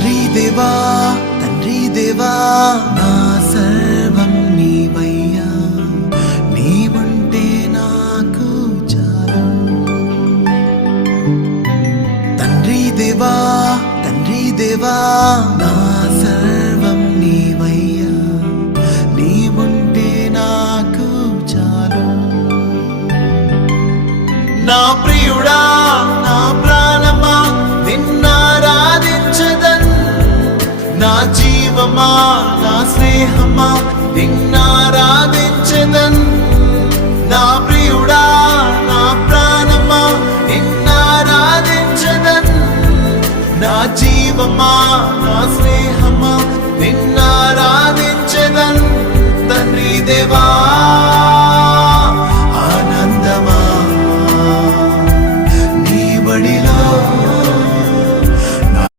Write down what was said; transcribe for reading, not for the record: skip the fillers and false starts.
తండ్రి దేవా నా సర్వం నీవయ్యా, నీవుంటే నాకు చాలు. తండ్రి దేవా నా సర్వం నీవయ్యా, నీవుంటే నాకు చాలు. నా ప్రియుడా నా ప్రాణమా నిన్నారాధించదన్, నా జీవమా నా స్నేహమా నిన్నారాధించదన్. నా ప్రియుడా నా ప్రాణమా నిన్నారాధించదన్, నా జీవమా నా స్నేహమా నిన్నారాధించదన్. తండ్రి దేవా